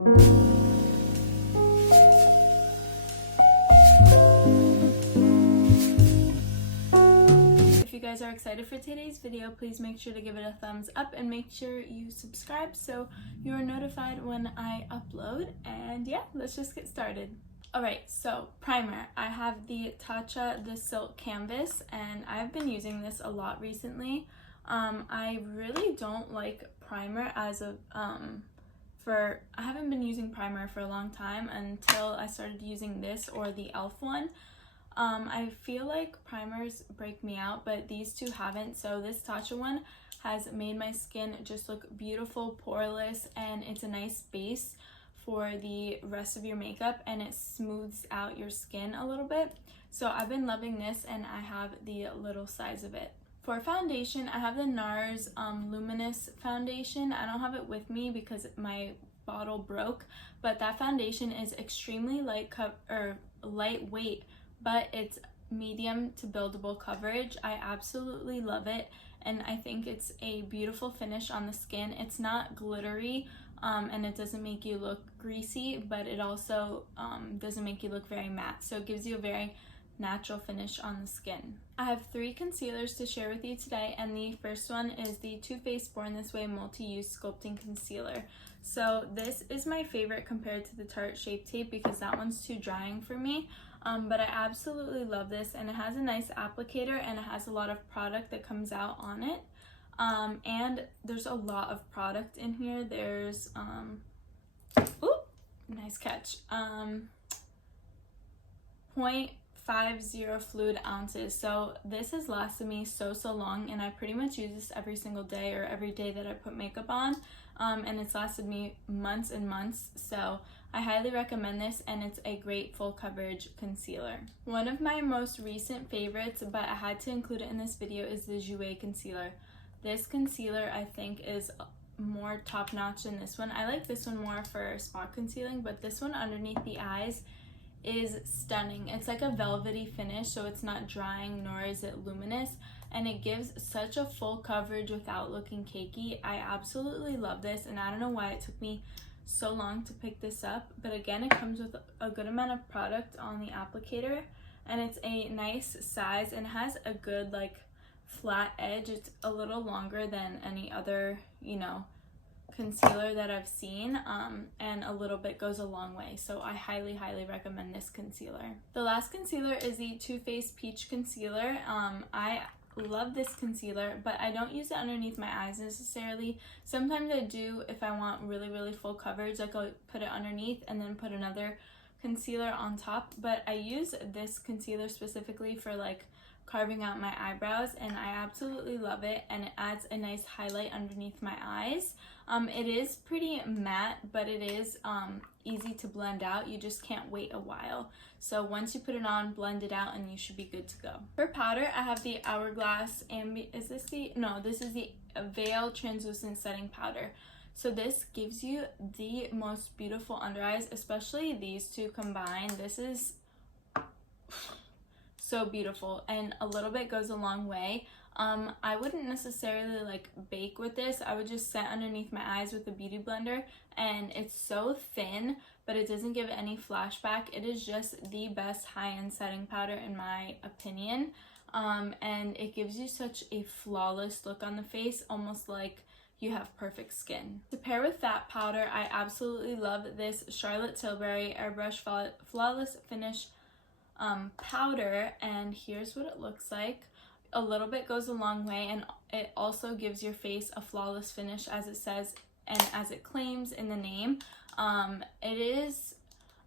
If you guys are excited for today's video, please make sure to give it a thumbs up and make sure you subscribe so you're notified when I upload. And yeah, let's just get started. Alright, so primer. I have the Tatcha The Silk Canvas and I've been using this a lot recently. I really don't like primer as a I haven't been using primer for a long time until I started using this or the e.l.f. one. I feel like primers break me out, but these two haven't. So this Tatcha one has made my skin just look beautiful, poreless, and it's a nice base for the rest of your makeup, and it smooths out your skin a little bit. So I've been loving this, and I have the little size of it. For foundation, I have the NARS Luminous foundation. I don't have it with me because my bottle broke, but that foundation is extremely lightweight, but it's medium to buildable coverage. I absolutely love it, and I think it's a beautiful finish on the skin. It's not glittery, and it doesn't make you look greasy, but it also doesn't make you look very matte, so it gives you a very natural finish on the skin. I have 3 concealers to share with you today, and the first one is the Too Faced Born This Way Multi-Use Sculpting Concealer. So this is my favorite compared to the Tarte Shape Tape because that one's too drying for me, but I absolutely love this, and it has a nice applicator and it has a lot of product that comes out on it, and there's a lot of product in here. There's ooh, nice catch, 0.50 fluid ounces. So this has lasted me so long, and I pretty much use this every single day or every day that I put makeup on, and it's lasted me months and months. So I highly recommend this, and it's a great full coverage concealer. One of my most recent favorites, but I had to include it in this video, is the Jouer concealer. This concealer I think is more top notch than this one. I like this one more for spot concealing, but this one underneath the eyes is stunning. It's like a velvety finish, so it's not drying nor is it luminous, and it gives such a full coverage without looking cakey. I absolutely love this, and I don't know why it took me so long to pick this up, but again, it comes with a good amount of product on the applicator, and it's a nice size and has a good like flat edge. It's a little longer than any other, concealer that I've seen, and a little bit goes a long way, so I highly recommend this concealer. The last concealer is the Too Faced Peach Concealer. I love this concealer, but I don't use it underneath my eyes necessarily. Sometimes I do if I want really full coverage, like I'll put it underneath and then put another concealer on top, but I use this concealer specifically for like carving out my eyebrows, and I absolutely love it, and it adds a nice highlight underneath my eyes. It is pretty matte, but it is easy to blend out. You just can't wait a while. So once you put it on, blend it out, and you should be good to go. For powder, I have the Hourglass this is the Veil Translucent Setting Powder. So this gives you the most beautiful under eyes, especially these two combined. This is so beautiful, and a little bit goes a long way. I wouldn't necessarily like bake with this. I would just set underneath my eyes with a beauty blender, and it's so thin, but it doesn't give any flashback. It is just the best high-end setting powder in my opinion, and it gives you such a flawless look on the face, almost like you have perfect skin. To pair with that powder, I absolutely love this Charlotte Tilbury Airbrush Flawless Finish powder, and here's what it looks like. A little bit goes a long way, and it also gives your face a flawless finish, as it says and as it claims in the name. I'm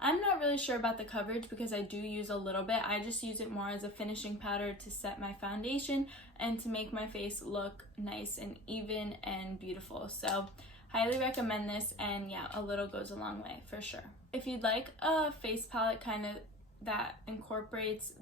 not really sure about the coverage because I do use a little bit. I just use it more as a finishing powder to set my foundation and to make my face look nice and even and beautiful. So highly recommend this, and yeah, a little goes a long way for sure. If you'd like a face palette kind of that incorporates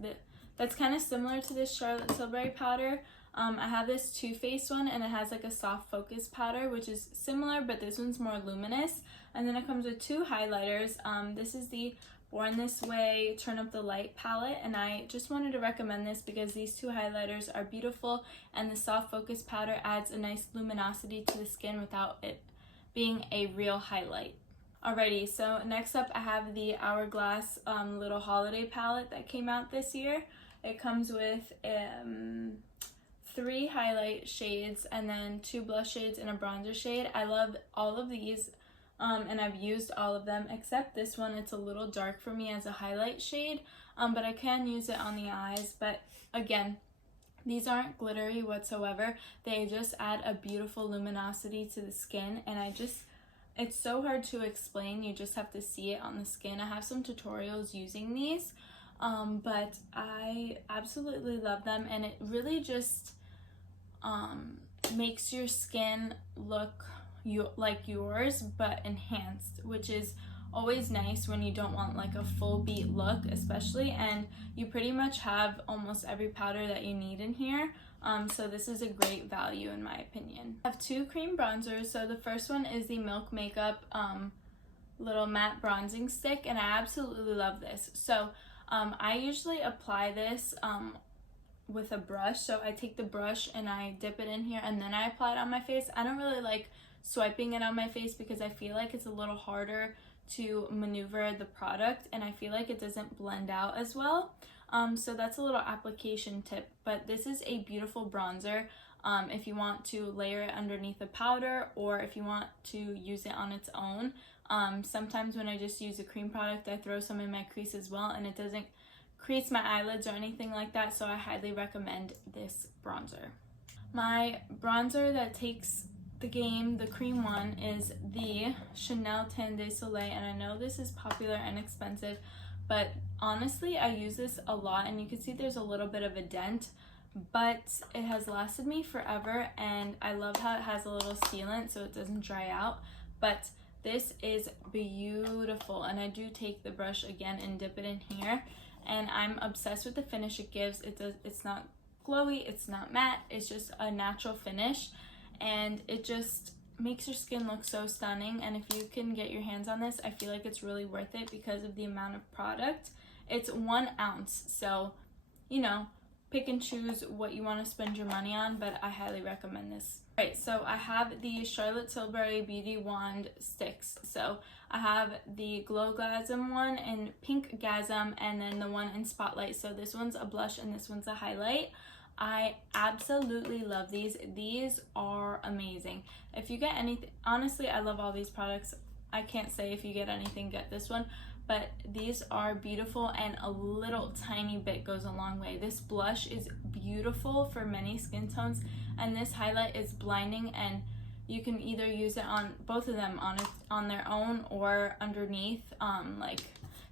that's kind of similar to this Charlotte Tilbury powder, I have this Too Faced one, and it has like a soft focus powder, which is similar, but this one's more luminous. And then it comes with 2 highlighters. This is the Born This Way Turn Up the Light palette, and I just wanted to recommend this because these 2 highlighters are beautiful, and the soft focus powder adds a nice luminosity to the skin without it being a real highlight. Alrighty, so next up I have the Hourglass little holiday palette that came out this year. It comes with 3 highlight shades and then 2 blush shades and a bronzer shade. I love all of these and I've used all of them except this one. It's a little dark for me as a highlight shade, but I can use it on the eyes. But again, these aren't glittery whatsoever. They just add a beautiful luminosity to the skin, and it's so hard to explain. You just have to see it on the skin. I have some tutorials using these, but I absolutely love them, and it really just makes your skin look like yours but enhanced, which is always nice when you don't want like a full beat look especially, and you pretty much have almost every powder that you need in here. So this is a great value in my opinion. I have 2 cream bronzers. So the first one is the Milk Makeup little matte bronzing stick, and I absolutely love this. So I usually apply this with a brush. So I take the brush and I dip it in here and then I apply it on my face. I don't really like swiping it on my face because I feel like it's a little harder to maneuver the product and I feel like it doesn't blend out as well. So that's a little application tip, but this is a beautiful bronzer if you want to layer it underneath a powder or if you want to use it on its own. Sometimes when I just use a cream product, I throw some in my crease as well, and it doesn't crease my eyelids or anything like that, so I highly recommend this bronzer. My bronzer that takes the game, the cream one, is the Chanel Tan de Soleil, and I know this is popular and expensive, but honestly I use this a lot, and you can see there's a little bit of a dent, but it has lasted me forever, and I love how it has a little sealant so it doesn't dry out. But this is beautiful, and I do take the brush again and dip it in here, and I'm obsessed with the finish it gives. It's not glowy, it's not matte, it's just a natural finish, and it just makes your skin look so stunning. And if you can get your hands on this, I feel like it's really worth it because of the amount of product. It's 1 ounce, so you know, pick and choose what you want to spend your money on, but I highly recommend this. Right, so I have the Charlotte Tilbury Beauty Wand sticks. So I have the Glow Gasm one in Pink Gasm, and then the one in Spotlight. So this one's a blush and this one's a highlight. I absolutely love these. These are amazing. If you get anything, honestly, I love all these products. I can't say if you get anything, get this one, but these are beautiful, and a little tiny bit goes a long way. This blush is beautiful for many skin tones, and this highlight is blinding, and you can either use it on both of them on their own or underneath, like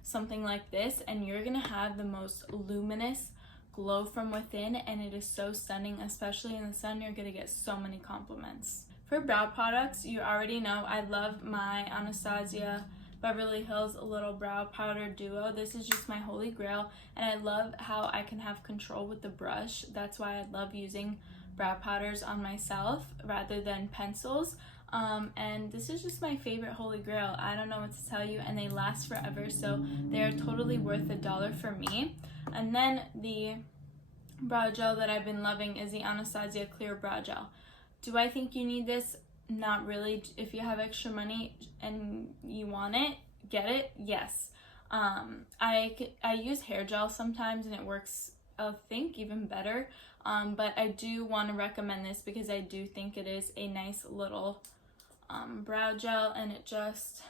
something like this, and you're gonna have the most luminous glow from within, and it is so stunning. Especially in the sun, you're gonna get so many compliments. For brow products, you already know I love my Anastasia Beverly Hills Little Brow Powder Duo. This is just my holy grail, and I love how I can have control with the brush. That's why I love using brow powders on myself rather than pencils. And this is just my favorite holy grail. I don't know what to tell you, and they last forever, so they are totally worth $1 for me. And then the brow gel that I've been loving is the Anastasia Clear Brow Gel. Do I think you need this? Not really. If you have extra money and you want it, get it. Yes. I use hair gel sometimes and it works, I think, even better. But I do want to recommend this because I do think it is a nice little brow gel, and it just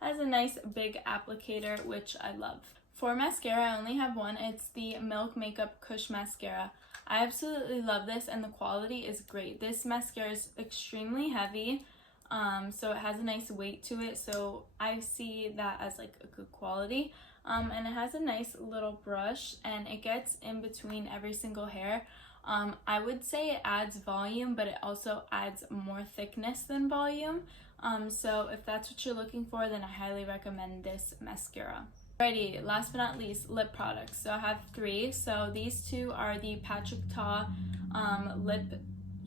has a nice big applicator, which I love. For mascara, I only have one. It's the Milk Makeup Kush Mascara. I absolutely love this, and the quality is great. This mascara is extremely heavy, so it has a nice weight to it, so I see that as like a good quality. And it has a nice little brush, and it gets in between every single hair. I would say it adds volume, but it also adds more thickness than volume. So if that's what you're looking for, then I highly recommend this mascara. Alrighty, last but not least, lip products. So I have 3. So these 2 are the Patrick Ta lip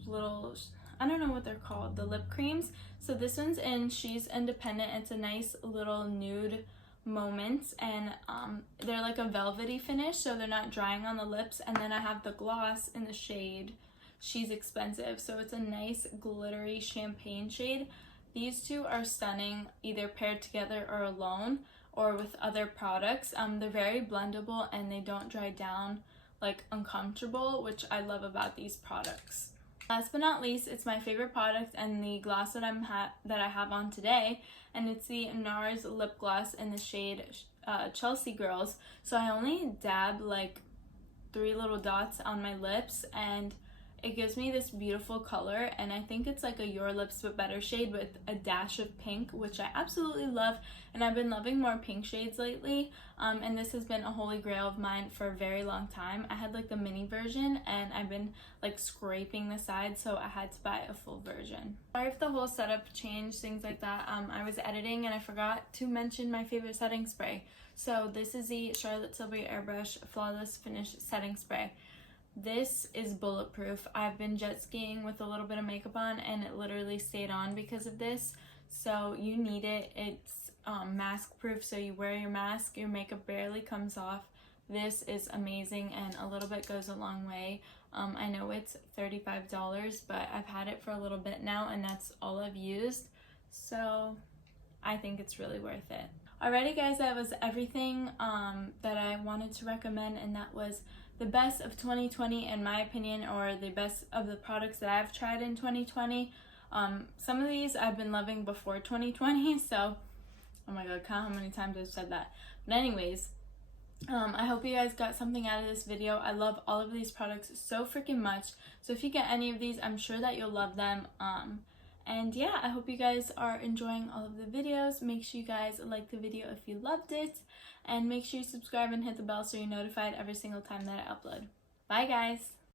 little, I don't know what they're called, the lip creams. So this one's in She's Independent. It's a nice little nude moment, and they're like a velvety finish, so they're not drying on the lips. And then I have the gloss in the shade She's Expensive. So it's a nice glittery champagne shade. These two are stunning, either paired together or alone or with other products. They're very blendable and they don't dry down like uncomfortable, which I love about these products. Last but not least, it's my favorite product and the gloss that I have on today, and it's the NARS lip gloss in the shade Chelsea Girls. So I only dab like 3 little dots on my lips, and it gives me this beautiful color, and I think it's like a Your Lips But Better shade with a dash of pink, which I absolutely love, and I've been loving more pink shades lately, and this has been a holy grail of mine for a very long time. I had like the mini version, and I've been like scraping the sides, so I had to buy a full version. Sorry if the whole setup changed, things like that. I was editing and I forgot to mention my favorite setting spray. So this is the Charlotte Tilbury Airbrush Flawless Finish Setting Spray. This is bulletproof. I've been jet skiing with a little bit of makeup on and it literally stayed on because of this. So you need it. It's mask proof, so you wear your mask, your makeup barely comes off. This is amazing and a little bit goes a long way. I know it's $35, but I've had it for a little bit now and that's all I've used. So I think it's really worth it. Alrighty guys, that was everything that I wanted to recommend, and that was the best of 2020 in my opinion, or the best of the products that I've tried in 2020. Some of these I've been loving before 2020, so oh my god, count how many times I've said that. But anyways, I hope you guys got something out of this video. I love all of these products so freaking much, so if you get any of these, I'm sure that you'll love them. And yeah, I hope you guys are enjoying all of the videos. Make sure you guys like the video if you loved it, and make sure you subscribe and hit the bell so you're notified every single time that I upload. Bye guys!